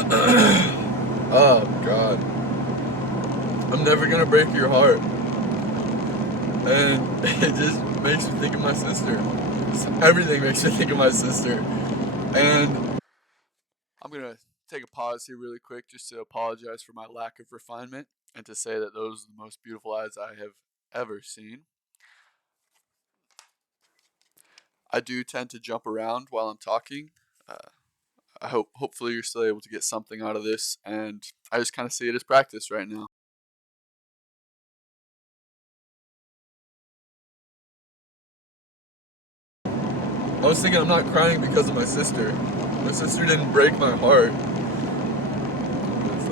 Oh God, I'm never gonna break your heart, and it just makes me think of my sister. Everything makes me think of my sister, and I'm gonna take a pause here really quick just to apologize for my lack of refinement and to say that those are the most beautiful eyes I have ever seen. I do tend to jump around while I'm talking. Uh, hopefully you're still able to get something out of this, and I just kind of see it as practice right now. I was thinking I'm not crying because of my sister. My sister didn't break my heart. What is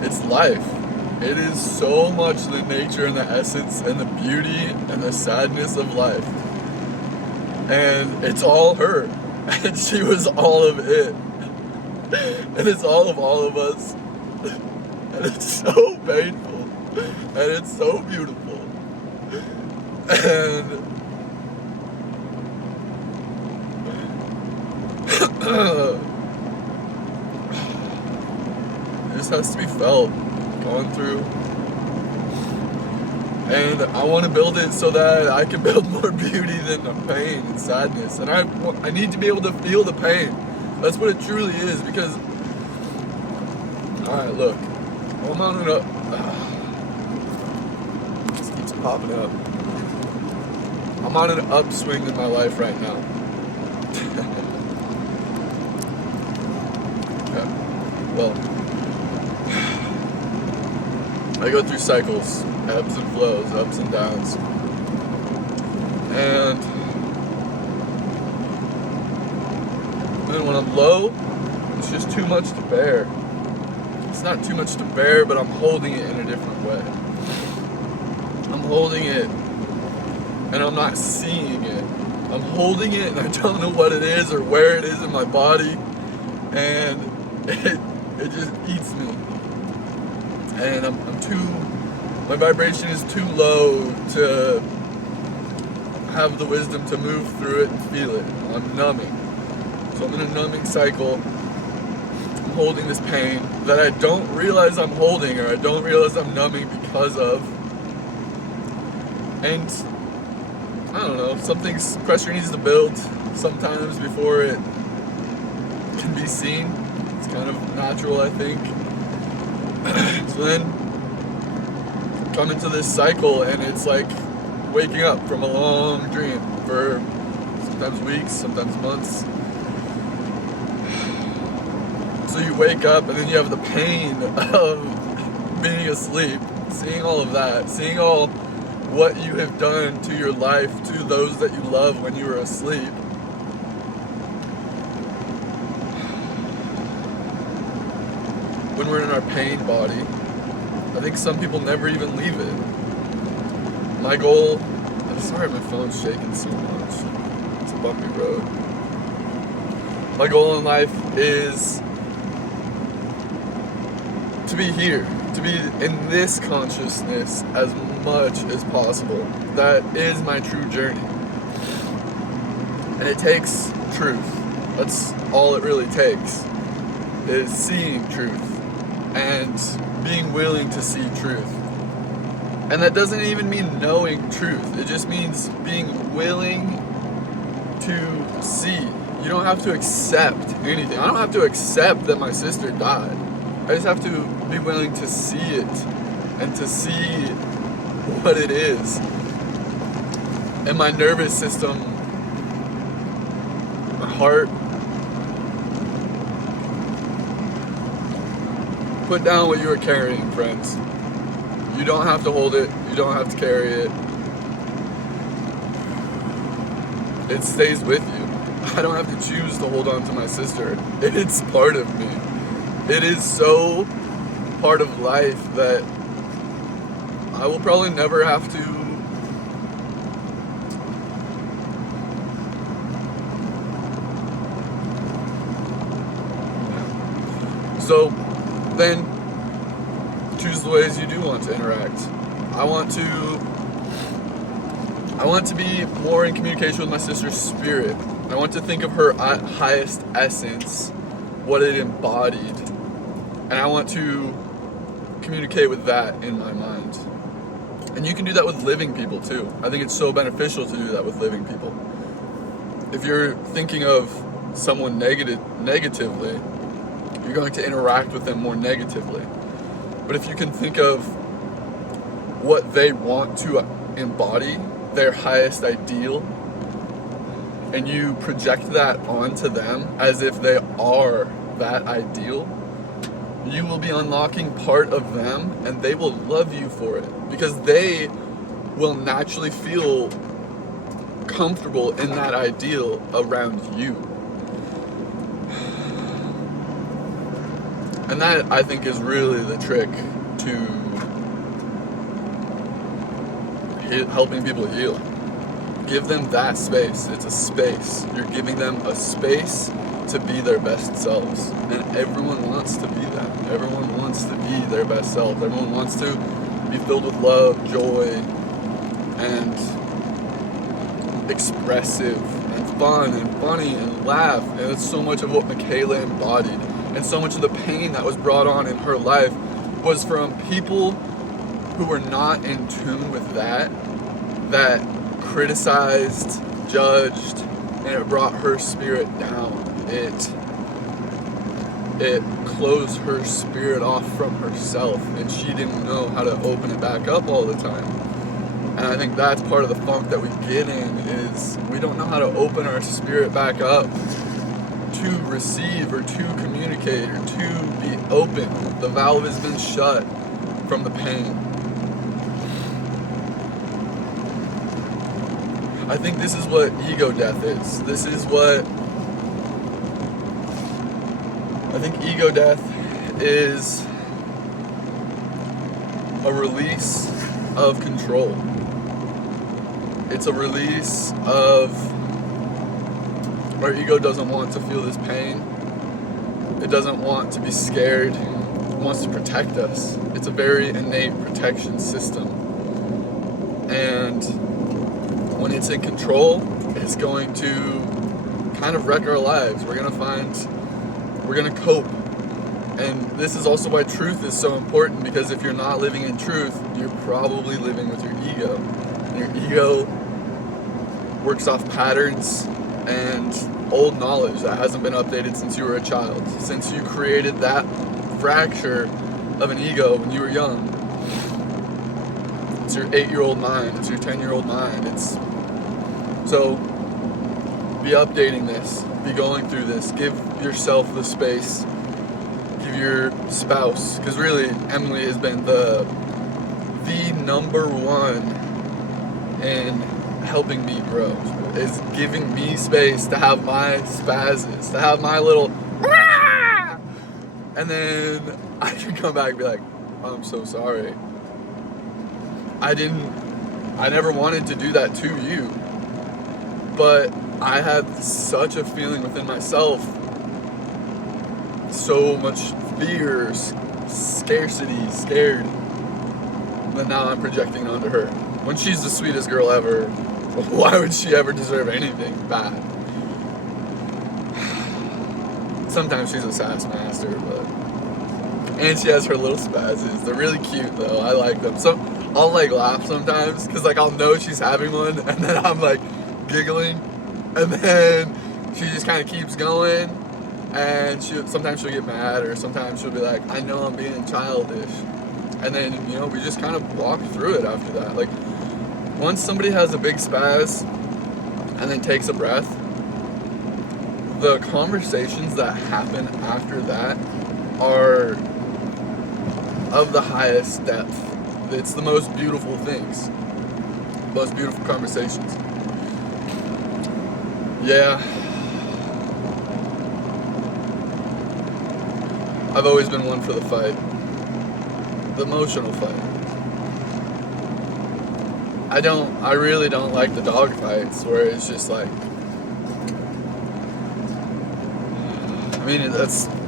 that? It's life. It is so much the nature and the essence and the beauty and the sadness of life. And it's all her. And she was all of it. And it's all of us. And it's so painful. And it's so beautiful. And it just has to be felt, gone through. And I want to build it so that I can build more beauty than the pain and sadness. And I need to be able to feel the pain. That's what it truly is. Because, alright, look. I'm on an up. Just keeps popping up. I'm on an upswing in my life right now. Okay. Well, I go through cycles, ebbs and flows, ups and downs. And then when I'm low, it's just too much to bear. It's not too much to bear, but I'm holding it in a different way. I'm holding it, and I'm not seeing it. I'm holding it, and I don't know what it is or where it is in my body, and it just eats me. And my vibration is too low to have the wisdom to move through it and feel it. I'm numbing. So I'm in a numbing cycle. I'm holding this pain that I don't realize I'm holding, or I don't realize I'm numbing because of. And I don't know, pressure needs to build sometimes before it can be seen. It's kind of natural, I think. So then come into this cycle, and it's like waking up from a long dream for sometimes weeks, sometimes months. So you wake up, and then you have the pain of being asleep, seeing all of that, seeing all what you have done to your life, to those that you love when you were asleep. When we're in our pain body, I think some people never even leave it. My goal, I'm sorry my phone's shaking so much. It's a bumpy road. My goal in life is to be here, to be in this consciousness as much as possible. That is my true journey. And it takes truth. That's all it really takes, is seeing truth and being willing to see truth. And that doesn't even mean knowing truth. It just means being willing to see. You don't have to accept anything. I don't have to accept that my sister died. I just have to be willing to see it and to see what it is. And my nervous system, my heart, put down what you are carrying, friends. You don't have to hold it. You don't have to carry it. It stays with you. I don't have to choose to hold on to my sister. It's part of me. It is so part of life that I will probably never have to So then choose the ways you do want to interact. I want I want to be more in communication with my sister's spirit. I want to think of her highest essence, what it embodied. And I want to communicate with that in my mind. And you can do that with living people too. I think it's so beneficial to do that with living people. If you're thinking of someone negatively, you're going to interact with them more negatively. But if you can think of what they want to embody, their highest ideal, and you project that onto them as if they are that ideal, you will be unlocking part of them, and they will love you for it because they will naturally feel comfortable in that ideal around you. And that, I think, is really the trick to helping people heal. Give them that space. It's a space. You're giving them a space to be their best selves. And everyone wants to be that. Everyone wants to be their best self. Everyone wants to be filled with love, joy, and expressive, and fun, and funny, and laugh. And it's so much of what Michaela embodied. And so much of the pain that was brought on in her life was from people who were not in tune with that criticized, judged, and it brought her spirit down. It closed her spirit off from herself, and she didn't know how to open it back up all the time. And I think that's part of the funk that we get in, is we don't know how to open our spirit back up to receive or to communicate or to be open. The valve has been shut from the pain. I think this is what ego death is. This is what I think ego death is, a release of control. It's a release of our ego doesn't want to feel this pain. It doesn't want to be scared. It wants to protect us. It's a very innate protection system. And when it's in control, it's going to kind of wreck our lives. We're going to cope. And this is also why truth is so important, because if you're not living in truth, you're probably living with your ego. And your ego works off patterns and old knowledge that hasn't been updated since you were a child, since you created that fracture of an ego when you were young. It's your 8-year-old mind, it's your 10-year-old mind. So be updating this, be going through this, give yourself the space, give your spouse, because really Emily has been the number one in helping me grow, is giving me space to have my spazzes, to have my little and then I can come back and be like, I'm so sorry. I never wanted to do that to you, but I had such a feeling within myself, so much fear, scarcity, scared, that now I'm projecting onto her. When she's the sweetest girl ever, why would she ever deserve anything bad? Sometimes she's a sass master, and she has her little spazzes. They're really cute though, I like them. So I'll laugh sometimes, because I'll know she's having one, and then I'm giggling, and then she just kind of keeps going, and sometimes she'll get mad, or sometimes she'll be like, I know I'm being childish, and then we just kind of walk through it after that. Once somebody has a big spaz and then takes a breath, the conversations that happen after that are of the highest depth. It's the most beautiful things, most beautiful conversations. Yeah. I've always been one for the fight. The emotional fight. I really don't like the dog fights where it's just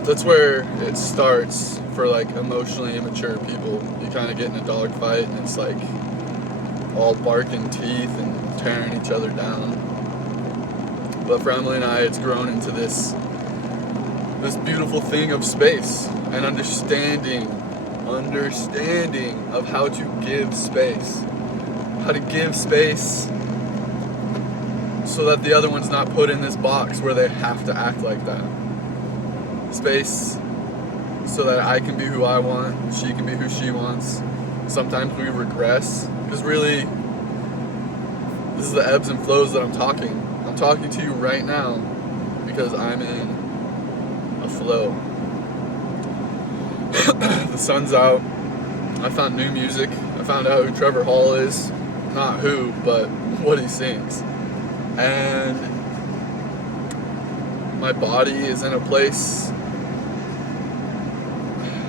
that's where it starts for emotionally immature people. You kind of get in a dog fight and it's all barking teeth and tearing each other down. But for Emily and I, it's grown into this beautiful thing of space and understanding of how to give space. How to give space so that the other one's not put in this box where they have to act like that. Space so that I can be who I want, she can be who she wants. Sometimes we regress, because really, this is the ebbs and flows that I'm talking. I'm talking to you right now because I'm in a flow. The sun's out. I found new music. I found out who Trevor Hall is. Not who, but what he sings. And my body is in a place,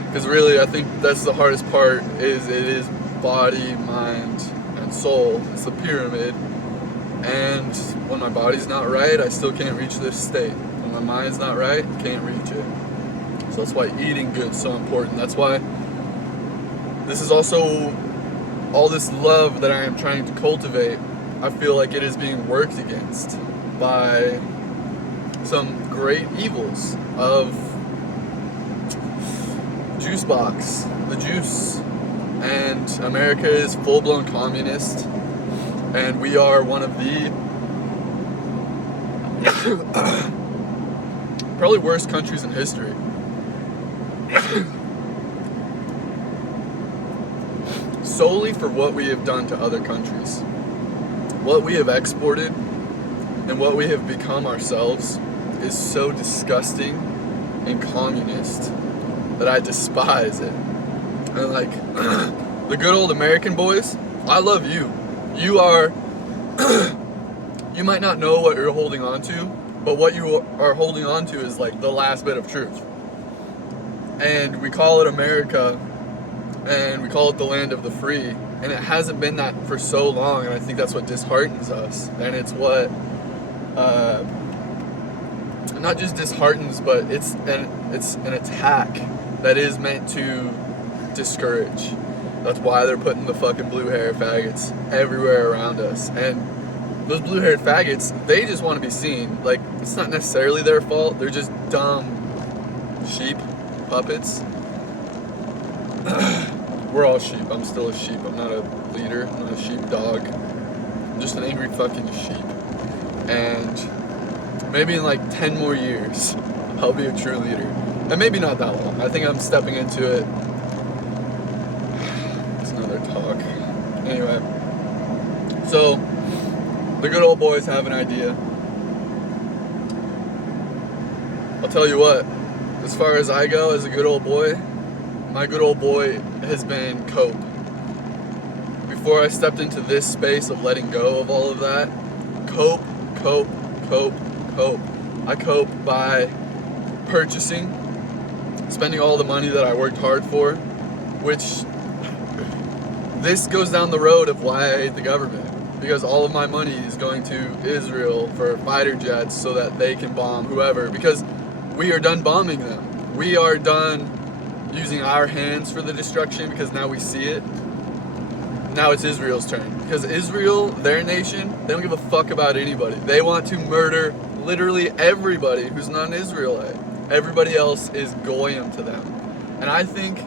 because really I think that's the hardest part, is it is body, mind, and soul. It's the pyramid. And when my body's not right, I still can't reach this state. When my mind's not right, I can't reach it. So that's why eating good is so important. That's why this is also all this love that I am trying to cultivate. I feel like it is being worked against by some great evils of juice box, the juice. And America is full-blown communist, and we are one of the probably worst countries in history. Solely for what we have done to other countries. What we have exported and what we have become ourselves is so disgusting and communist that I despise it. And like, the good old American boys, I love you. You are, you might not know what you're holding on to, but what you are holding on to is like the last bit of truth. And we call it America, and we call it the land of the free, and it hasn't been that for so long, and I think that's what disheartens us, and it's what, not just disheartens, but it's an attack that is meant to discourage. That's why they're putting the fucking blue-haired faggots everywhere around us, and those blue-haired faggots, they just want to be seen. Like, it's not necessarily their fault, they're just dumb sheep puppets. We're all sheep. I'm still a sheep. I'm not a leader. I'm not a sheep dog. I'm just an angry fucking sheep. And maybe in like 10 more years, I'll be a true leader. And maybe not that long. I think I'm stepping into it. It's another talk. Anyway. So, the good old boys have an idea. I'll tell you what. As far as I go as a good old boy, my good old boy has been cope. Before I stepped into this space of letting go of all of that, cope. I cope by purchasing, spending all the money that I worked hard for, which this goes down the road of why I hate the government. Because all of my money is going to Israel for fighter jets so that they can bomb whoever. Because we are done bombing them. We are done using our hands for the destruction, because now we see it. Now it's Israel's turn. Because Israel, their nation, they don't give a fuck about anybody. They want to murder literally everybody who's not an Israelite. Everybody else is goyim to them. And I think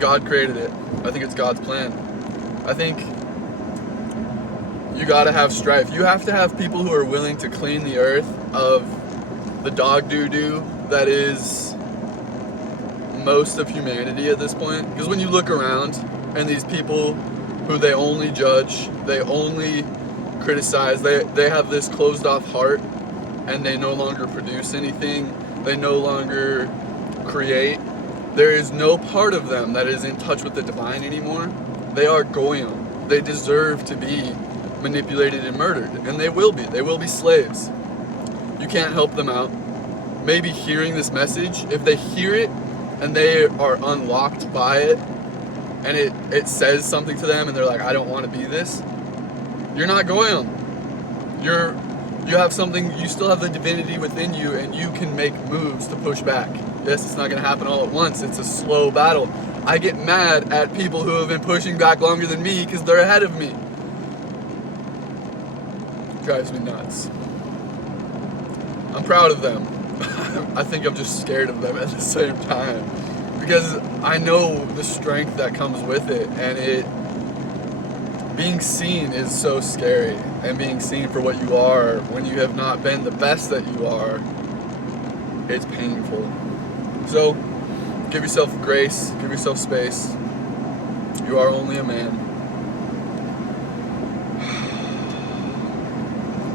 God created it. I think it's God's plan. I think you gotta have strife. You have to have people who are willing to clean the earth of the dog doo-doo that is most of humanity at this point. Because when you look around and these people who they only judge, they only criticize, they have this closed off heart, and they no longer produce anything, they no longer create. There is no part of them that is in touch with the divine anymore. They are goyim. They deserve to be manipulated and murdered, and they will be slaves. You can't help them out. Maybe hearing this message, if they hear it and they are unlocked by it, and it says something to them and they're like, I don't want to be this, you're not goyim. You have something, you still have the divinity within you, and you can make moves to push back. Yes, it's not going to happen all at once. It's a slow battle. I get mad at people who have been pushing back longer than me because they're ahead of me. Drives me nuts. I'm proud of them. I think I'm just scared of them at the same time, because I know the strength that comes with it, and being seen is so scary, and being seen for what you are when you have not been the best that you are, it's painful. So give yourself grace, give yourself space. You are only a man.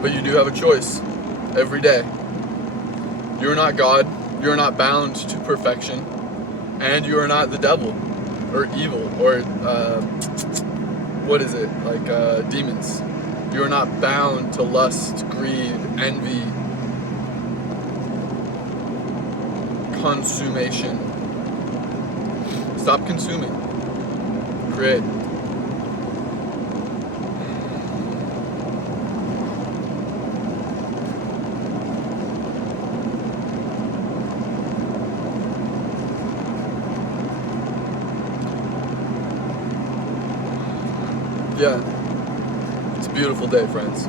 But you do have a choice every day. You are not God. You are not bound to perfection. And you are not the devil or evil or demons. You are not bound to lust, greed, envy, consummation. Stop consuming. Create. Yeah, it's a beautiful day, friends.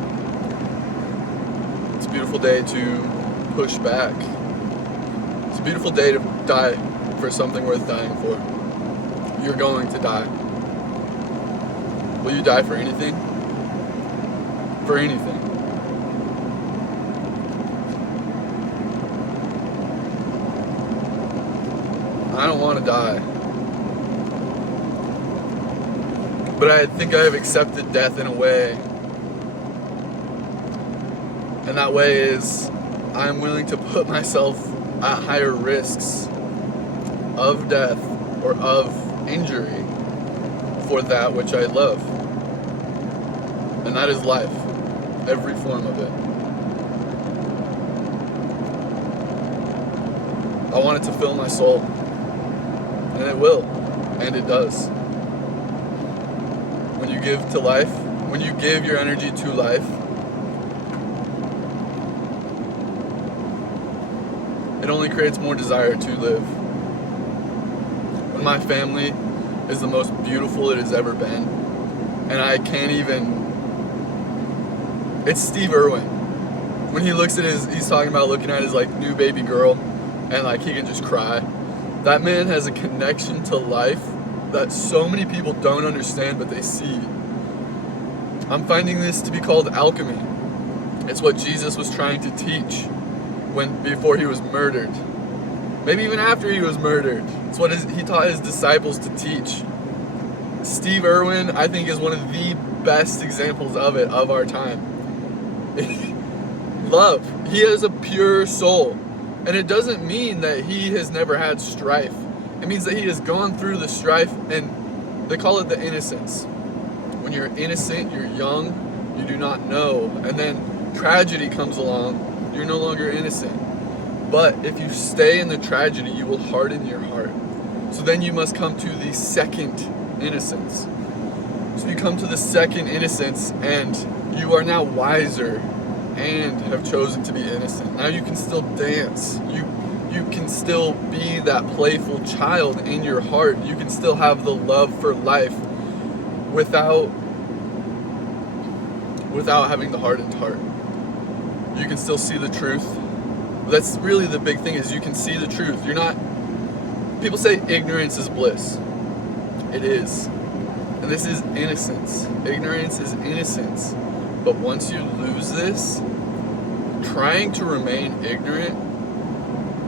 It's a beautiful day to push back. It's a beautiful day to die for something worth dying for. You're going to die. Will you die for anything? For anything. I don't want to die. But I think I have accepted death in a way. And that way is I'm willing to put myself at higher risks of death or of injury for that which I love. And that is life. Every form of it. I want it to fill my soul. And it will. And it does. When you give to life, when you give your energy to life, it only creates more desire to live. When my family is the most beautiful it has ever been, and I can't even... It's Steve Irwin. When he looks at he's talking about looking at his new baby girl, and he can just cry. That man has a connection to life that so many people don't understand, but they see. I'm finding this to be called alchemy. It's what Jesus was trying to teach before he was murdered. Maybe even after he was murdered. It's what he taught his disciples to teach. Steve Irwin, I think, is one of the best examples of it, of our time. Love. He has a pure soul. And it doesn't mean that he has never had strife. It means that he has gone through the strife, and they call it the innocence. When you're innocent, you're young, you do not know, and then tragedy comes along, you're no longer innocent. But if you stay in the tragedy, you will harden your heart. So then you must come to the second innocence. So you come to the second innocence, and you are now wiser and have chosen to be innocent. Now you can still dance. You can still be that playful child in your heart. You can still have the love for life without having the hardened heart. You can still see the truth. That's really the big thing, is you can see the truth. People say ignorance is bliss. It is. And this is innocence. Ignorance is innocence. But once you lose this, trying to remain ignorant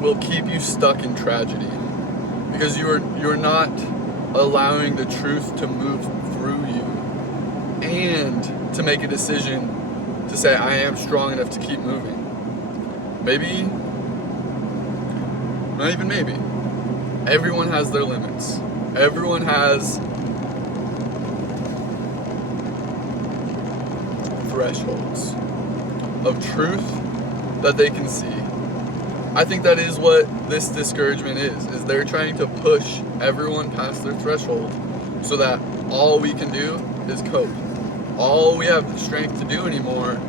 will keep you stuck in tragedy, because you're not allowing the truth to move through you and to make a decision to say, I am strong enough to keep moving. Maybe, not even maybe, everyone has their limits. Everyone has thresholds of truth that they can see. I think that is what this discouragement is they're trying to push everyone past their threshold so that all we can do is cope. All we have the strength to do anymore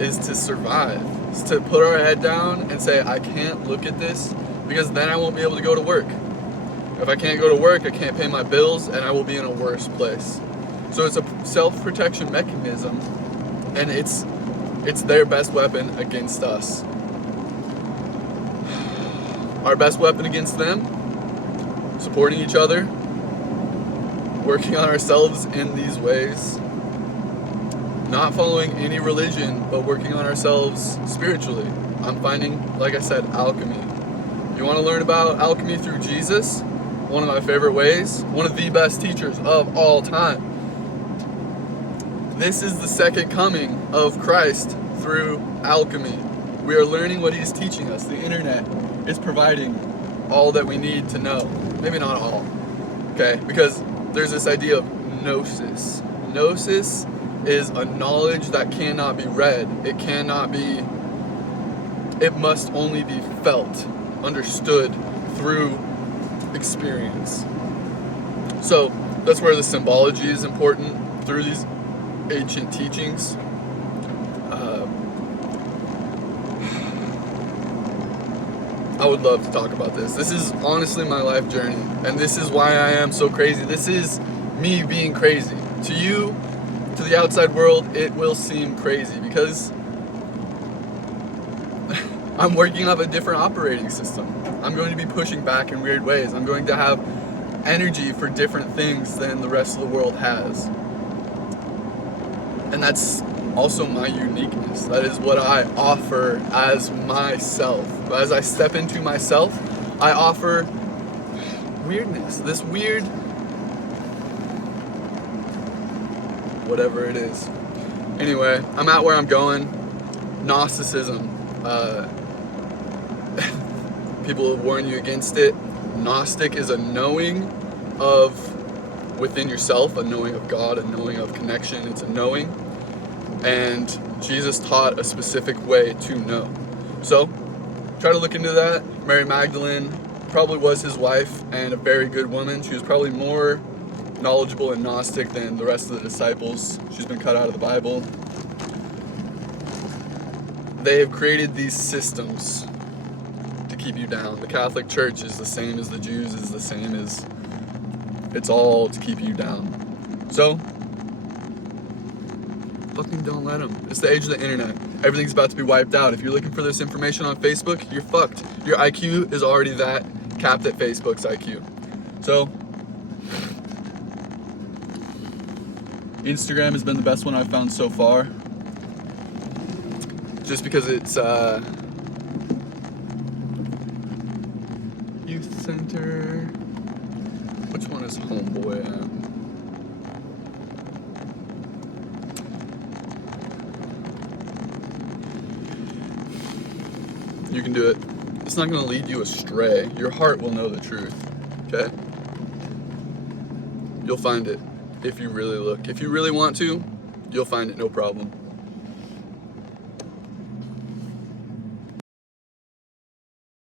is to survive. Is to put our head down and say, I can't look at this because then I won't be able to go to work. If I can't go to work, I can't pay my bills, and I will be in a worse place. So it's a self-protection mechanism, and it's their best weapon against us. Our best weapon against them, supporting each other, working on ourselves in these ways, not following any religion, but working on ourselves spiritually. I'm finding, like I said, alchemy. You want to learn about alchemy through Jesus? One of my favorite ways, one of the best teachers of all time. This is the second coming of Christ through alchemy. We are learning what he's teaching us. The internet is providing all that we need to know. Maybe not all, okay? Because there's this idea of gnosis. Gnosis is a knowledge that cannot be read. It must only be felt, understood through experience. So that's where the symbology is important through these ancient teachings. I would love to talk about this. This is honestly my life journey, and this is why I am so crazy. This is me being crazy. To you, to the outside world, it will seem crazy because I'm working off a different operating system. I'm going to be pushing back in weird ways. I'm going to have energy for different things than the rest of the world has. And that's also my uniqueness. That is what I offer as myself. As I step into myself, I offer weirdness. This weird, whatever it is. Anyway, I'm at where I'm going. Gnosticism. People have warned you against it. Gnostic is a knowing of within yourself, a knowing of God, a knowing of connection. It's a knowing. And Jesus taught a specific way to know. So, try to look into that. Mary Magdalene probably was his wife and a very good woman. She was probably more knowledgeable and Gnostic than the rest of the disciples. She's been cut out of the Bible. They have created these systems to keep you down. The Catholic Church is the same as the Jews, is the same as, it's all to keep you down. So, fucking don't let them. It's the age of the internet. Everything's about to be wiped out. If you're looking for this information on Facebook, you're fucked. Your IQ is already that capped at Facebook's IQ. So, Instagram has been the best one I've found so far. Just because it's youth center. Which one is Homeboy at? You can do it. It's not going to lead you astray. Your heart will know the truth. Okay? You'll find it if you really look. If you really want to, you'll find it, no problem.